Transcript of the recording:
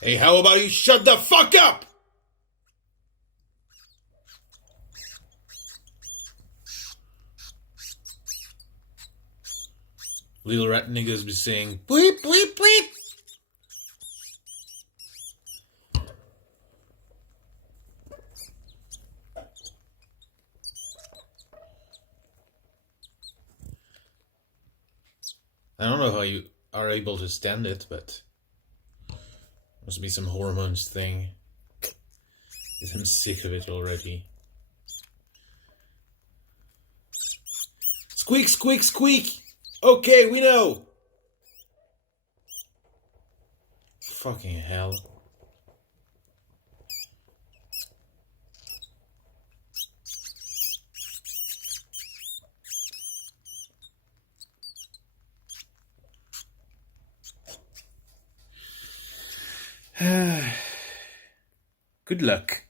Hey, how about you shut the fuck up? Little rat niggas be saying, bleep, bleep, bleep. I don't know how you are able to stand it, but must be some hormones thing. I'm sick of it already. Squeak, squeak, squeak! Okay, we know! Fucking hell. Good luck.